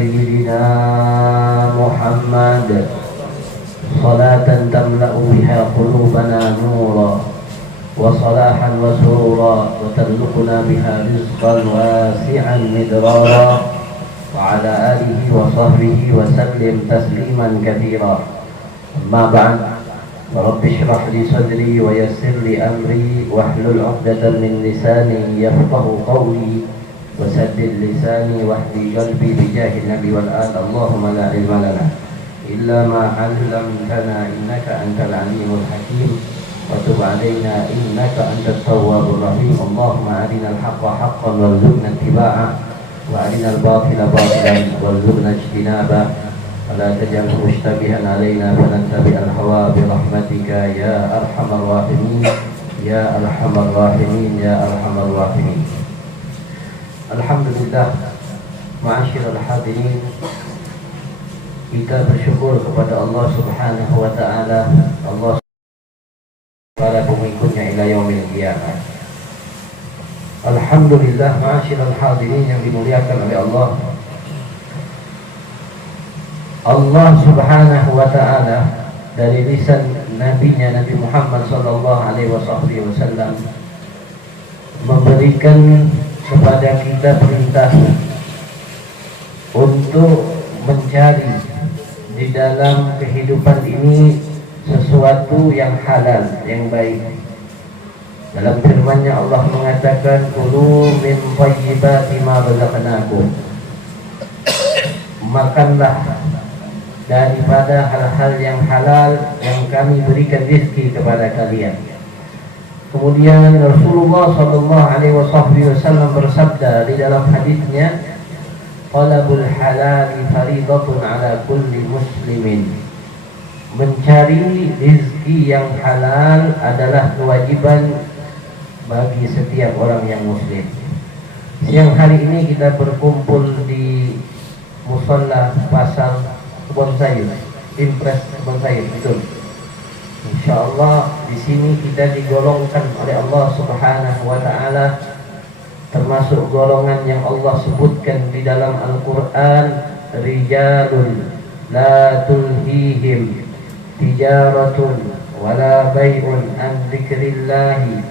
سيدنا محمد صلاة تملأ بها قلوبنا نورا وصلاحا وسرورا وترزقنا بها رزقا واسعا مدرارا وعلى آله وصحبه وسلم تسليما كثيرا. أما بعد، رب اشرح لي صدري ويسر لي أمري واحلل عقدة من لساني يفقه قولي وسدد لساني واهدي قلبي بجاه النبي والآل. اللهم لا علم لنا إلا ما علمتنا إنك أنت العليم الحكيم وتب علينا إنك أنت التواب الرحيم. اللهم أرنا الحق حقا وارزقنا اتباعه وأرنا الباطل باطلا وارزقنا اجتنابه ولا تجعله مشتبها علينا فنتبع الهوى برحمتك يا أرحم الراحمين يا أرحم الراحمين يا أرحم الراحمين. Alhamdulillah, ma'asyiral hadirin, kita bersyukur kepada Allah Subhanahu wa taala, Allah para pengikutnya ila yaumil qiyamah. Alhamdulillah, ma'asyiral hadirin yang dimuliakan oleh Allah. Allah Subhanahu wa taala dari lisan nabinya Nabi Muhammad sallallahu alaihi wasallam memberikan kepada kita perintah untuk mencari di dalam kehidupan ini sesuatu yang halal, yang baik. Dalam firman-Nya Allah mengatakan, "Kulu min thayyibati ma razaqnakum." Makanlah daripada hal-hal yang halal yang kami berikan rezeki kepada kalian. Kemudian Rasulullah sallallahu alaihi wasallam bersabda di dalam hadisnya, "Talabul halal fariidatun ala kulli muslimin." Mencari rezeki yang halal adalah kewajiban bagi setiap orang yang muslim. Siang hari ini kita berkumpul di musalla pasar Kebon Sayur, Impres Kebon Sayur, betul. InsyaAllah di sini kita digolongkan oleh Allah Subhanahu wa taala termasuk golongan yang Allah sebutkan di dalam Al-Qur'an, rijalun la tulhihim tijaratun wala bai'un an dzikrillahi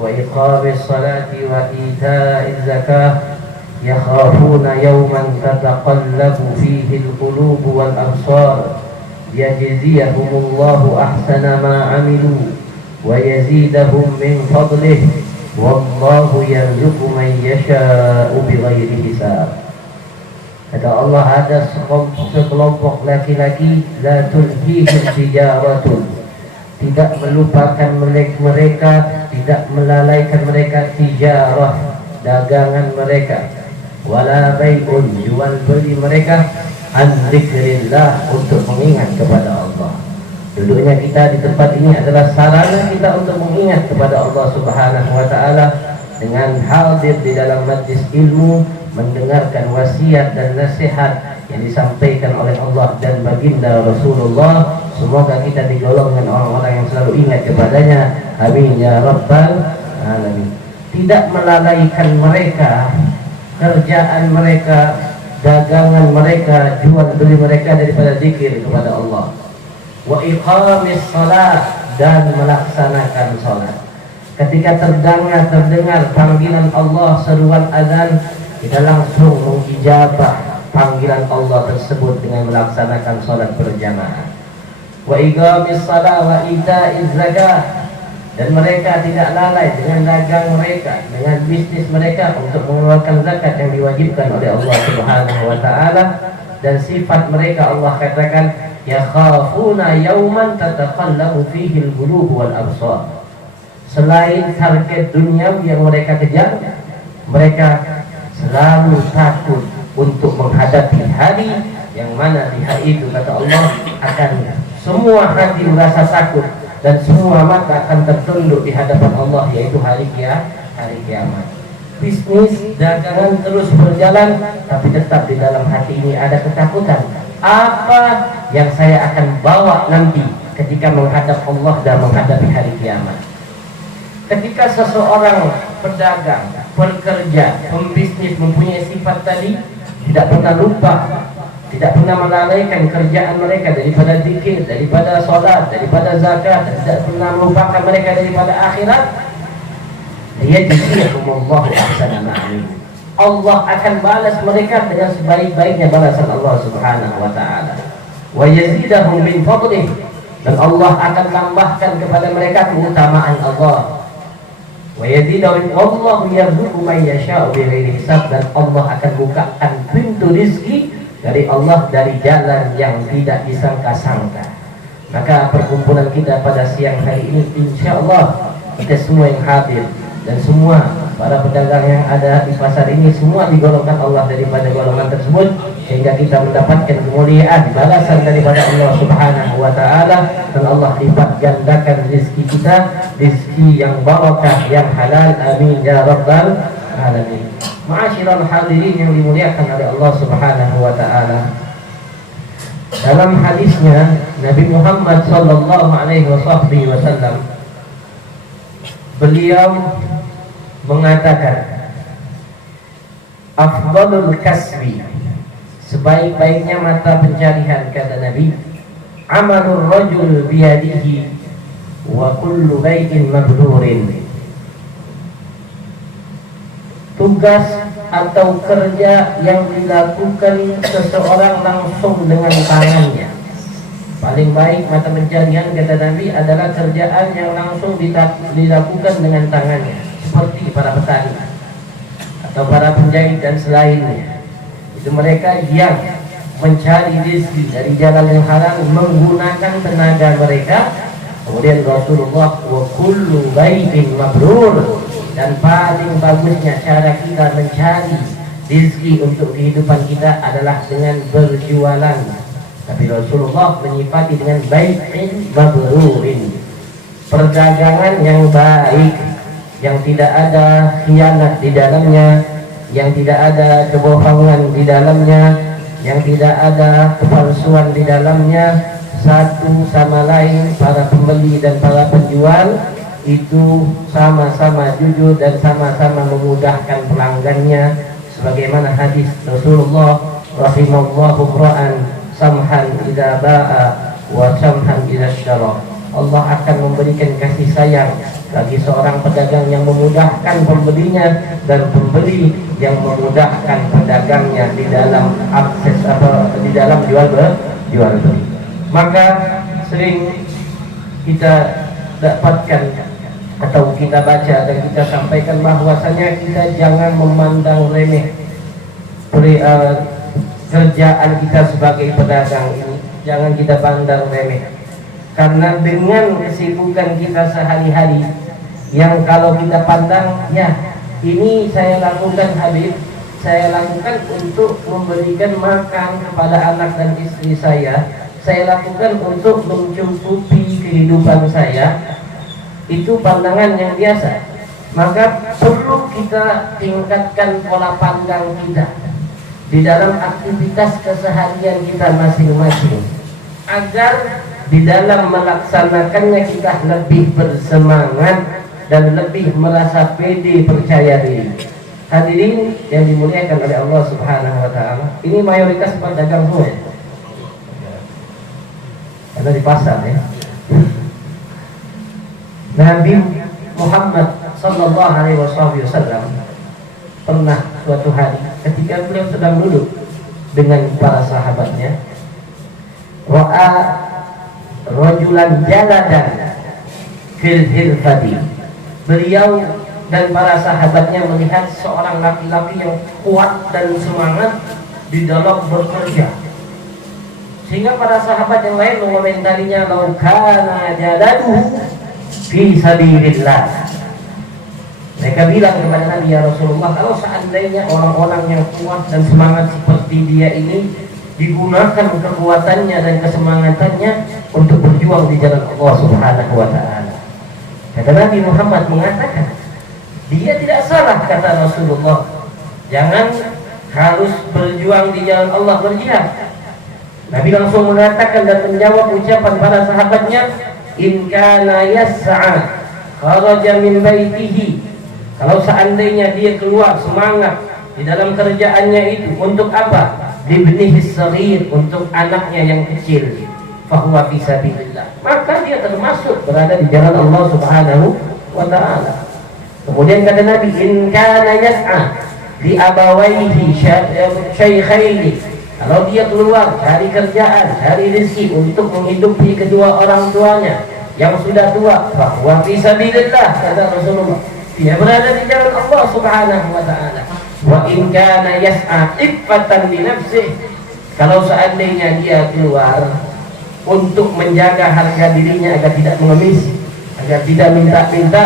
wa iqamis salati wa ita'iz zakah yakhafuna yawman tataqallabu fihi al-qulub wal absar yajziyahumullahu ahsana ma amilu wa yazidahum min fadlih wallahu yarzuqu man yasha'u bighairi hisab. Kata Allah, ada sekelompok laki-laki la tulhihim tijaratun, tidak melupakan mereka, tidak melalaikan mereka tijarah, dagangan mereka, wala bai'un, jual beli mereka, an dzikrillah, untuk mengingat kepada Allah. Duduknya kita di tempat ini adalah sarana kita untuk mengingat kepada Allah Subhanahu wa taala dengan hadir di dalam majlis ilmu, mendengarkan wasiat dan nasihat yang disampaikan oleh Allah dan baginda Rasulullah. Semoga kita digolongkan orang-orang yang selalu ingat kepadanya. Amin ya rabbal alamin. Tidak melalaikan mereka kerjaan mereka, dagangan mereka, jual beli mereka daripada zikir kepada Allah. Wa iqamis salat, dan melaksanakan salat. Ketika terdengar panggilan Allah, seruan azan, kita langsung mengijabah panggilan Allah tersebut dengan melaksanakan salat berjamaah. Wa iqamis salat wa ita'iz zakah, dan mereka tidak lalai dengan dagang mereka, dengan bisnis mereka untuk mengeluarkan zakat yang diwajibkan oleh Allah Subhanahu wa taala. Dan sifat mereka Allah katakan, yakhafuna yawman tataqallabu fihi al-qulub wal absar. Selain target dunia yang mereka kejar, mereka selalu takut untuk menghadapi hari yang mana di hari itu, kata Allah, akan semua hati merasa takut dan semua mata akan tertunduk di hadapan Allah, yaitu hari kiamat. Bisnis, dagangan terus berjalan, tapi tetap di dalam hati ini ada ketakutan. Apa yang saya akan bawa nanti ketika menghadap Allah dan menghadapi hari kiamat? Ketika seseorang pedagang, pekerja, pembisnis mempunyai sifat tadi, tidak pernah lupa tidak pernah melalaikan kerjaan mereka daripada zikir, daripada sholat, daripada zakat, tidak pernah melupakan mereka daripada akhirat, yajziyahumullahu ahsana ma 'amilu. Allah akan balas mereka dengan sebaik-baiknya balasan Allah Subhanahu wa taala. Wa yazidahum min fadlih, dan Allah akan tambahkan kepada mereka keutamaan Allah. Wa yazidahum, wallahu yarzuqu man yasha'u bighairi hisab, dan Allah akan bukakan pintu rezeki dari Allah dari jalan yang tidak disangka-sangka. Maka perkumpulan kita pada siang hari ini, insyaallah kita semua yang hadir dan semua para pedagang yang ada di pasar ini semua digolongkan Allah daripada golongan tersebut, sehingga kita mendapatkan kemuliaan balasan daripada Allah Subhanahu wa taala, dan Allah lipat gandakan rezeki kita, rezeki yang barakah, yang halal, amin ya rabbal alamin. Ma'asyiral hadirin yang dimuliakan oleh Allah Subhanahu wa taala, dalam hadisnya Nabi Muhammad sallallahu alaihi wasallam beliau mengatakan, afdalul kasbi, sebaik-baiknya mata pencarian, kata Nabi, amalur rajul biyadihi wa kullu baitin mabrurin, tugas atau kerja yang dilakukan seseorang langsung dengan tangannya. Paling baik mata pencarian, kata Nabi, adalah kerjaan yang langsung dilakukan dengan tangannya, seperti para petani atau para penjahit dan selainnya. Itu mereka yang mencari rezeki dari jalan yang halal menggunakan tenaga mereka. Kemudian Rasulullah, wa kullu baitin mabrur, dan paling bagusnya cara kita mencari rezeki untuk kehidupan kita adalah dengan berjualan. Tapi Rasulullah menyifati dengan bai'in mabrurin, perdagangan yang baik, yang tidak ada khianat di dalamnya, yang tidak ada kebohongan di dalamnya, yang tidak ada kepalsuan di dalamnya. Satu sama lain para pembeli dan para penjual itu sama-sama jujur dan sama-sama memudahkan pelanggannya, sebagaimana hadis Rasulullah, rahimallahu ra'an samhan idza ba'a wa samhan idza syara. Allah akan memberikan kasih sayang bagi seorang pedagang yang memudahkan pembelinya dan pembeli yang memudahkan pedagangnya di dalam akses di dalam jual beli. Maka sering kita dapatkan atau kita baca dan kita sampaikan bahwasanya kita jangan memandang remeh kerjaan kita sebagai pedagang ini, jangan kita pandang remeh, karena dengan kesibukan kita sehari-hari yang kalau kita pandang, ya ini saya lakukan Habib, saya lakukan untuk memberikan makan kepada anak dan istri saya lakukan untuk mencukupi kehidupan saya, itu pandangan yang biasa. Maka perlu kita tingkatkan pola pandang kita di dalam aktivitas keseharian kita masing-masing, agar di dalam melaksanakannya kita lebih bersemangat dan lebih merasa pede, percaya diri. Hadirin yang dimuliakan oleh Allah Subhanahu wa taala, ini mayoritas pedagang semua ya? Ada di pasar ya. Nabi Muhammad sallallahu alaihi wasallam pernah suatu hari ketika beliau sedang duduk dengan para sahabatnya, ra'a rajulan jaladan fil hilfati, beliau dan para sahabatnya melihat seorang laki-laki yang kuat dan semangat di dalam bekerja, sehingga para sahabat yang lain mengomentarinya, lau kana jaladuhu fi sabilillah. Mereka bilang kepada Nabi, ya Rasulullah, kalau seandainya orang-orang yang kuat dan semangat seperti dia ini digunakan kekuatannya dan kesemangatannya untuk berjuang di jalan Allah Subhanahu wa taala. Kata Nabi Muhammad mengatakan, dia tidak salah, kata Rasulullah. Jangan harus berjuang di jalan Allah, berjihad. Nabi langsung mengatakan dan menjawab ucapan para sahabatnya, in kana yas'a kharaja min baitihi, kalau seandainya dia keluar semangat di dalam kerjaannya itu, untuk apa? libnihis saghir, untuk anaknya yang kecil, fahuwa fi sabilillah, maka dia termasuk berada di jalan Allah Subhanahu wa taala. Kemudian kata Nabi, in kana yas'a li abawaihi syaikhaini, kalau dia keluar cari kerjaan, cari rezeki untuk menghidupi kedua orang tuanya yang sudah tua, fahuwa fi sabilillah, kata Rasulullah, dia berada di jalan Allah Subhanahu wa taala. Wa in kana yas'a iffatan li nafsihi, kalau seandainya dia keluar untuk menjaga harga dirinya agar tidak mengemis, agar tidak minta-minta,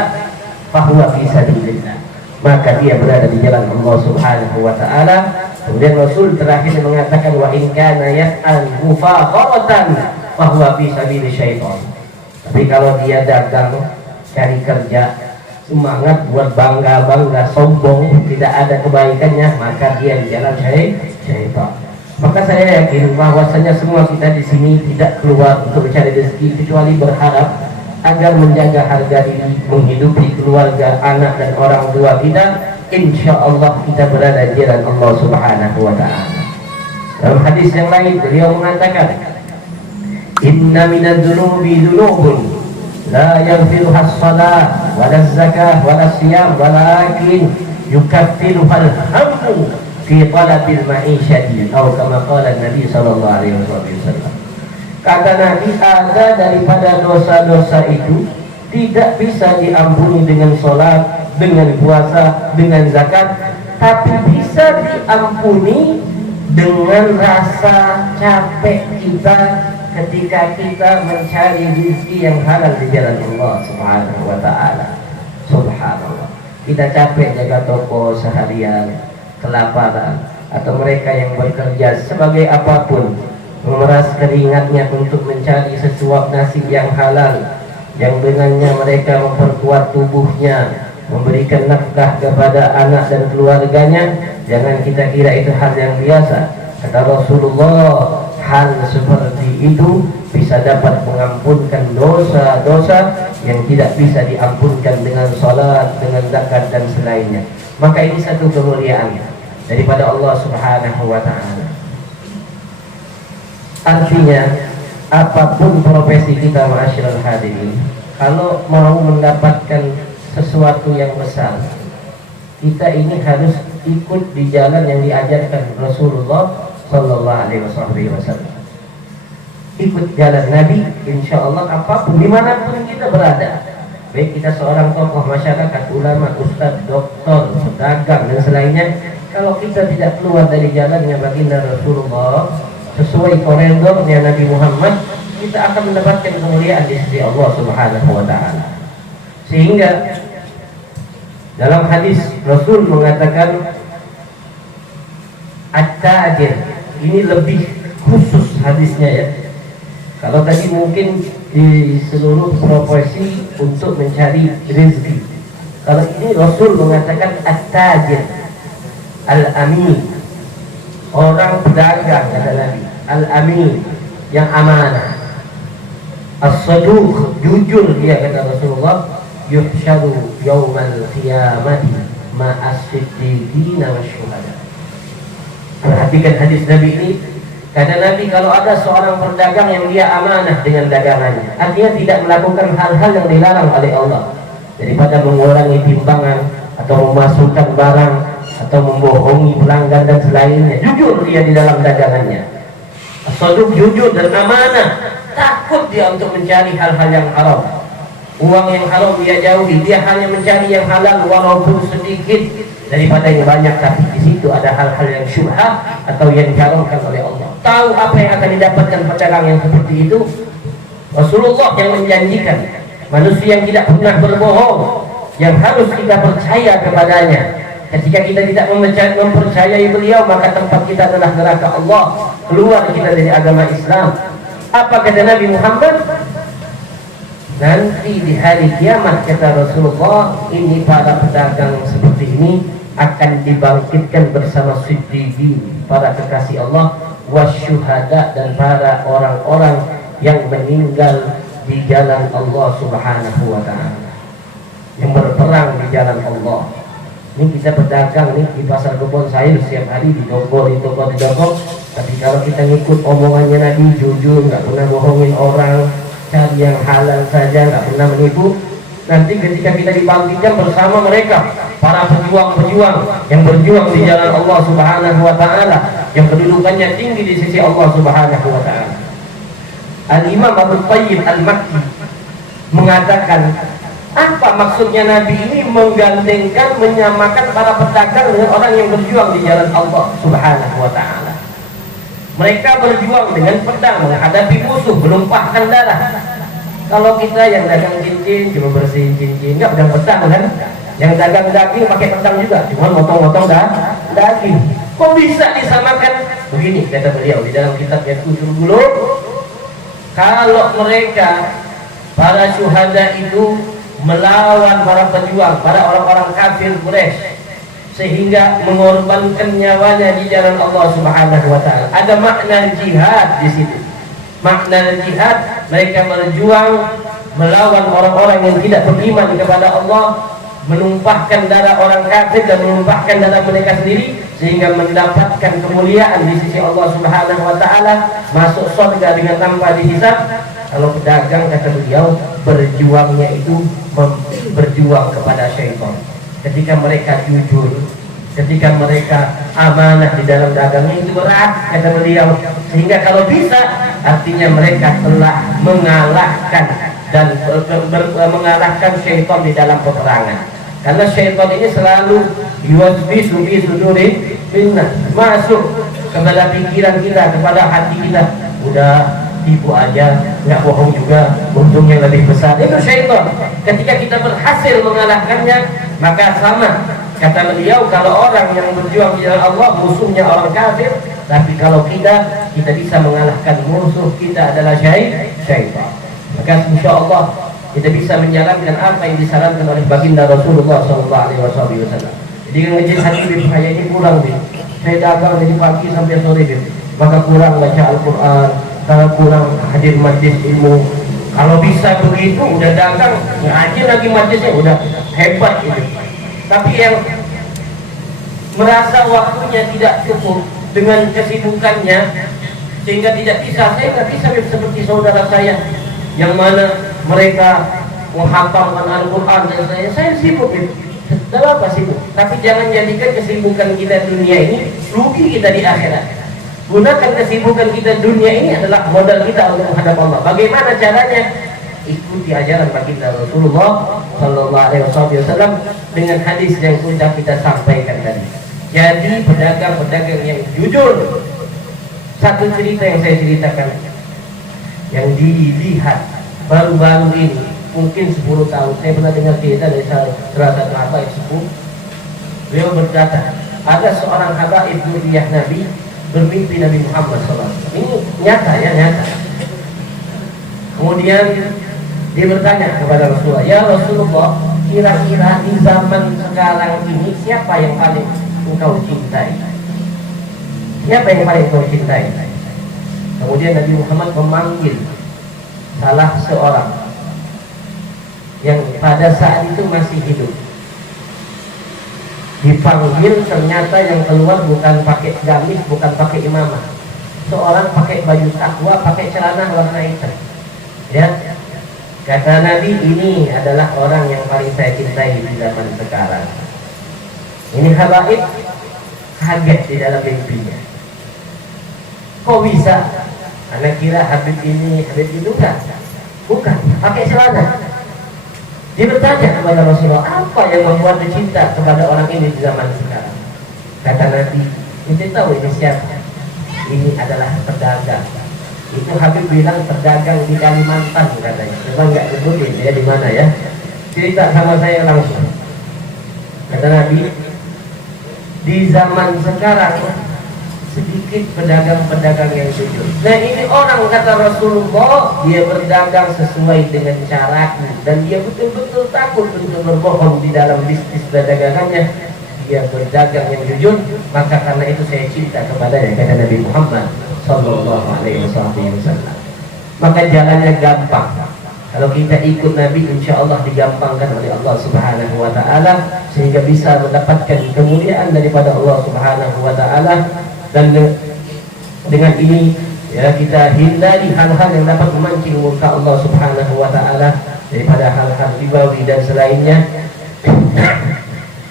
fahuwa fi sabilillah, maka dia berada di jalan Allah Subhanahu wa taala. Kemudian Rasul terakhir mengatakan, wa in kana yas'al mufaqaratan fahuwa fi sabilil syaitan. Tapi kalau dia dagang, cari kerja, semangat buat bangga-bangga, sombong, tidak ada kebaikannya, maka dia di jalan syaitan. Maka saya yakin bahwasanya semua kita di sini tidak keluar untuk mencari rezeki kecuali berharap agar menjaga harga diri, menghidupi keluarga, anak dan orang tua kita. Insya Allah kita berada di jalan Allah Subhanahu wa taala. Dalam hadis yang lain beliau mengatakan, inna minadz dzunubi dzunubun la yaghfiruha as-salah wala az-zakah wala as-siyam walakin yukaffiruha al-hammu fi talabil ma'isyati, atau kama qala Nabi sallallahu alaihi wasallam. Kata Nabi, ada daripada dosa-dosa itu tidak bisa diampuni dengan sholat, dengan puasa, dengan zakat, tapi bisa diampuni dengan rasa capek kita ketika kita mencari rezeki yang halal di jalan Allah Subhanahu wa taala. Subhanallah, kita capek jaga toko seharian, kelaparan, atau mereka yang bekerja sebagai apapun, memeras keringatnya untuk mencari sesuap nasib yang halal, yang dengannya mereka memperkuat tubuhnya, memberikan nafkah kepada anak dan keluarganya. Jangan kita kira itu hal yang biasa. Kata Rasulullah, hal seperti itu bisa dapat mengampunkan dosa-dosa yang tidak bisa diampunkan dengan salat, dengan zakat dan selainnya. Maka ini satu kemuliaan daripada Allah Subhanahu wa taala. Artinya, apapun profesi kita, ma'asyiral hadirin, kalau mau mendapatkan sesuatu yang besar, kita ini harus ikut di jalan yang diajarkan Rasulullah sallallahu alaihi wasallam. Ikut jalan Nabi, insya Allah apapun, dimanapun kita berada, baik kita seorang tokoh masyarakat, ulama, ustadz, doktor, pedagang dan selainnya, kalau kita tidak keluar dari jalannya baginda Rasulullah sesuai koridornya Nabi Muhammad, kita akan mendapatkan kemuliaan di sisi Allah Subhanahu wa taala. Sehingga dalam hadis Rasul mengatakan, at-tajir, ini lebih khusus hadisnya ya. Kalau tadi mungkin di seluruh profesi untuk mencari rezeki, kalau ini Rasul mengatakan at-tajir, al-amin, orang pedagang, kata Nabi, al-amin, yang amanah, as-saduq, jujur dia, kata Rasulullah, yuhsyaru yaumal qiyamati ma'as-siddiqina wasyuhada. Perhatikan hadis Nabi ini. Kata Nabi, kalau ada seorang pedagang yang dia amanah dengan dagangannya, artinya tidak melakukan hal-hal yang dilarang oleh Allah, daripada mengurangi timbangan atau memasukkan barang atau membohongi pelanggan dan selainnya, jujur dia di dalam dagangannya, as-saduq, jujur dan amanah, takut dia untuk mencari hal-hal yang haram, uang yang haram dia jauhi, dia hanya mencari yang halal walaupun sedikit daripada yang banyak, tapi di situ ada hal-hal yang syubhat atau yang diharamkan oleh Allah. Tahu apa yang akan didapatkan pedagang yang seperti itu? Rasulullah yang menjanjikan manusia yang tidak pernah berbohong, yang harus kita percaya kepadanya. Ketika kita tidak mempercayai beliau, maka tempat kita adalah neraka Allah, keluar kita dari agama Islam. Apa kata Nabi Muhammad? Nanti di hari kiamat, kata Rasulullah, ini para pedagang seperti ini akan dibangkitkan bersama siddiqin, para kekasih Allah, wasyuhada, dan para orang-orang yang meninggal di jalan Allah Subhanahu wa ta'ala, yang berperang di jalan Allah. Ini kita pedagang nih di pasar kebun sayur setiap hari di toko, di toko, di toko. Tapi kalau kita ngikut omongannya Nabi, jujur, nggak pernah bohongin orang, cari yang halal saja, nggak pernah menipu. Nanti ketika kita dibangkitkan bersama mereka, para pejuang-pejuang yang berjuang di jalan Allah Subhanahu wa Ta'ala, yang kedudukannya tinggi di sisi Allah Subhanahu wa Ta'ala. Al-Imam Abu Tayyib Al-Makki mengatakan, apa maksudnya Nabi ini menggandengkan, menyamakan para pedagang dengan orang yang berjuang di jalan Allah Subhanahu wa Ta'ala. Mereka berjuang dengan pedang menghadapi musuh, menumpahkan darah. Kalau kita yang dagang cincin cuma bersihin cincin, nggak pedang kan? Yang dagang daging pakai pedang juga, cuma motong-motong daging. Kok bisa disamakan? Begini kata beliau di dalam kitab yang Usul Bulugh, kalau mereka para syuhada itu melawan para pejuang, para orang-orang kafir Quraisy, sehingga mengorbankan nyawanya di jalan Allah Subhanahu wa Ta'ala. Ada makna jihad di situ. Makna jihad, mereka berjuang melawan orang-orang yang tidak beriman kepada Allah, menumpahkan darah orang kafir dan menumpahkan darah mereka sendiri, sehingga mendapatkan kemuliaan di sisi Allah Subhanahu wa Ta'ala, masuk surga dengan tanpa dihisab. Kalau pedagang, kata beliau, berjuangnya itu berjuang kepada syaitan. Ketika mereka jujur, ketika mereka amanah di dalam dagangnya, itu berat, kata beliau. Sehingga kalau bisa, artinya mereka telah mengalahkan dan mengalahkan syaitan di dalam peperangan. Karena syaitan ini selalu yuwaswisu fi suduri binnas, masuk kepada pikiran kita, kepada hati kita. Udah tipu aja, nggak bohong juga, untung yang lebih besar. Itu syaitan. Ketika kita berhasil mengalahkannya, maka sama. Kata beliau, kalau orang yang berjuang di jalan Allah, musuhnya orang kafir. Tapi kalau kita bisa mengalahkan musuh kita adalah syaitan. Maka insya Allah kita bisa menjalankan apa yang disarankan oleh baginda Rasulullah SAW. Jadi ngejin hati saya ini kurang nih. Saya dagang dari pagi sampai sore nih. Maka kurang baca Al-Quran, kalau kurang hadir majlis ilmu. Kalau bisa begitu, udah dagang, ngaji lagi majlisnya, udah hebat itu. Tapi yang merasa waktunya tidak cukup dengan kesibukannya, sehingga tidak bisa, saya nggak bisa seperti saudara saya yang mana mereka menghafalkan Al-Quran dan saya sibuk itu. Tidak apa sibuk, tapi jangan jadikan kesibukan kita dunia ini rugi kita di akhirat. Gunakan kesibukan kita dunia ini adalah modal kita untuk menghadap Allah. Bagaimana caranya? Ikuti ajaran baginda Rasulullah Sallallahu Alaihi Wasallam dengan hadis yang sudah kita sampaikan tadi. Jadi pedagang-pedagang yang jujur. Satu cerita yang saya ceritakan, yang dilihat baru-baru ini, mungkin 10 tahun. Saya pernah dengar cerita dari salah satu habaib sepuh. Beliau berkata, ada seorang habaib dzurriyyah Nabi bermimpi Nabi Muhammad SAW. Ini nyata ya, nyata. Kemudian dia bertanya kepada Rasulullah, ya Rasulullah, kira-kira di zaman sekarang ini siapa yang paling engkau cintai? Siapa yang paling engkau cintai? Kemudian Nabi Muhammad memanggil salah seorang yang pada saat itu masih hidup. Dipanggil, ternyata yang keluar bukan pakai gamis, bukan pakai imamah. Seorang pakai baju takwa, pakai celana warna hitam. Ya, kata Nabi, ini adalah orang yang paling saya cintai di zaman sekarang. Ini habaib kaget di dalam mimpinya. Kok bisa? Anak kira Habib ini, Habib itu bukan, pakai celana. Dia bertanya kepada Rasulullah, apa yang membuat dia cinta kepada orang ini di zaman sekarang? Kata Nabi, kita tahu ini siapa? Ini adalah pedagang. Itu Habib bilang pedagang di Kalimantan katanya. Memang nggak sebutin ya di mana ya. Cerita sama saya langsung. Kata Nabi, di zaman sekarang sedikit pedagang-pedagang yang jujur. Nah ini orang, kata Rasulullah, dia berdagang sesuai dengan caraku, dan dia betul-betul takut untuk berbohong di dalam bisnis perdagangannya. Dia berdagang yang jujur, maka karena itu saya cinta kepadanya, kata Nabi Muhammad Sallallahu Alaihi Wasallam. Maka jalannya gampang. Kalau kita ikut Nabi, insya Allah digampangkan oleh Allah Subhanahu wa Ta'ala, sehingga bisa mendapatkan kemuliaan daripada Allah Subhanahu wa Ta'ala. Dan dengan ini ya, kita hindari hal-hal yang dapat memancing murka Allah Subhanahu wa Ta'ala daripada hal-hal ribawi dan selainnya.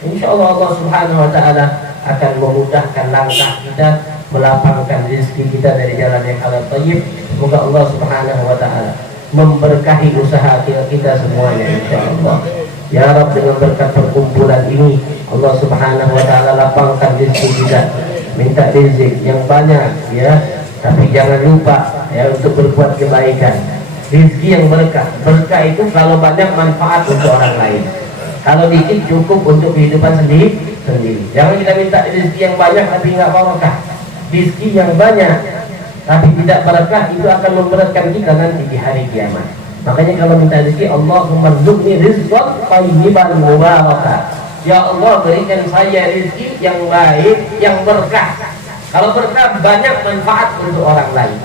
Insya Allah Allah Subhanahu wa Ta'ala akan memudahkan langkah kita, melapangkan rezeki kita dari jalan yang halal thayyib. Semoga Allah Subhanahu wa Ta'ala memberkahi usaha kita semuanya, insya Allah. Ya Rabb, dengan berkat perkumpulan ini Allah Subhanahu wa Ta'ala lapangkan rezeki kita. Minta rezeki yang banyak ya, tapi jangan lupa ya untuk berbuat kebaikan. Rezeki yang berkah, berkah itu kalau banyak manfaat untuk orang lain, kalau dikit cukup untuk kehidupan sendiri. Jangan kita minta rezeki yang banyak tapi nggak berkah. Rezeki yang banyak tapi tidak berkah itu akan memberatkan kita nanti di hari kiamat. Makanya kalau minta rezeki, Allahumma rzuqni rizqan thayyiban mubarakah. Ya Allah, berikan saya rezeki yang baik, yang berkah. Kalau berkah banyak manfaat untuk orang lain,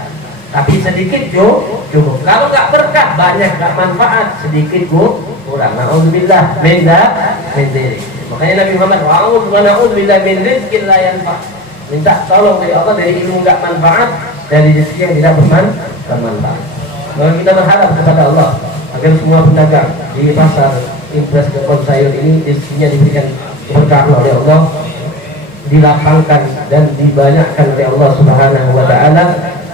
tapi sedikit cukup. Kalau nggak berkah banyak nggak manfaat, sedikit kurang. Na'udzubillah min dzalik. Makanya Nabi Muhammad na'udzubillah min rizqin la yanfa'. Minta tolong dari Allah dari ilmu nggak manfaat, dari rezeki yang tidak bermanfaat. Maka kita berharap kepada Allah agar semua pedagang di pasar Impres Kebon Sayur ini rezekinya diberikan keberkahan oleh Allah, dilapangkan dan dibanyakkan oleh Allah Subhanahu wa Ta'ala,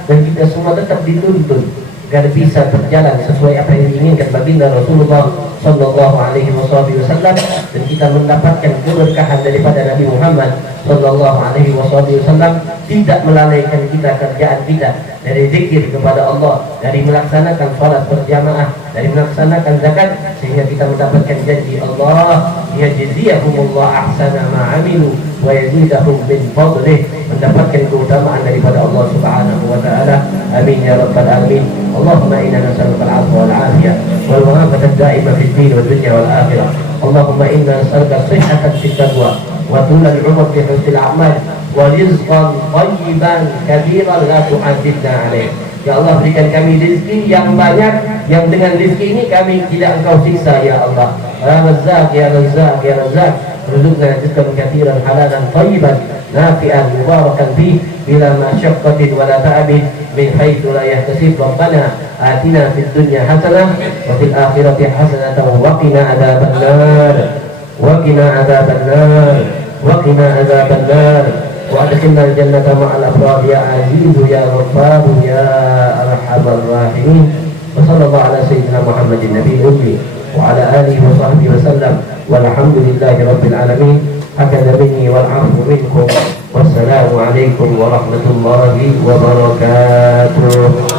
dan kita semua tetap dituntun agar bisa berjalan sesuai apa yang diinginkan baginda Rasulullah Sallallahu Alaihi Wasallam, dan kita mendapatkan keberkahan daripada Nabi Muhammad Sallallahu Alaihi Wasallam, tidak melalaikan kita kerjaan kita dari zikir kepada Allah, dari melaksanakan salat berjamaah, dari melaksanakan zakat, sehingga kita mendapatkan janji Allah, yajziyahumullah ahsana ma amilu wa yazidahum min fadlih, mendapatkan keutamaan daripada Allah Subhanahu wa Ta'ala. Amin ya rabbal alamin. Allahumma inna nas'aluka al-'afwa wal 'afiyah wal mu'afata ad-da'ima fid din wad dunya wal akhirah. Allahumma inna nas'aluka sihhatan fit taqwa wa tulal 'umr fi husnil a'mal wa rizqan thayyiban katsiran la tu'adzibna 'alaih. Ya Allah, berikan kami rezeki yang banyak, yang dengan rezeki ini kami tidak Engkau siksa ya Allah. Ya Razzaq ya Razzaq ya Razzaq, rizqna rizqan katsiran halalan thayyiban nafi'an mubarakan fi bila masyaqqatin wa la ta'abin min haitsu la yahtasib. Rabbana atina fid dunya hasanah wa fil akhirati hasanatan wa qina adzabannar wa qina adzabannar wa qina adzabannar wa adkhilna al-jannata ma'al abrar ya aziz ya ghaffar ya arhamar rahimin. Wa sallallahu ala sayyidina Muhammadin nabiyil ummi wa ala alihi wa sahbihi wa sallam walhamdulillahi rabbil alamin. Hakadha minni wal 'afwu minkum. Wassalamu alaikum warahmatullahi wabarakatuh.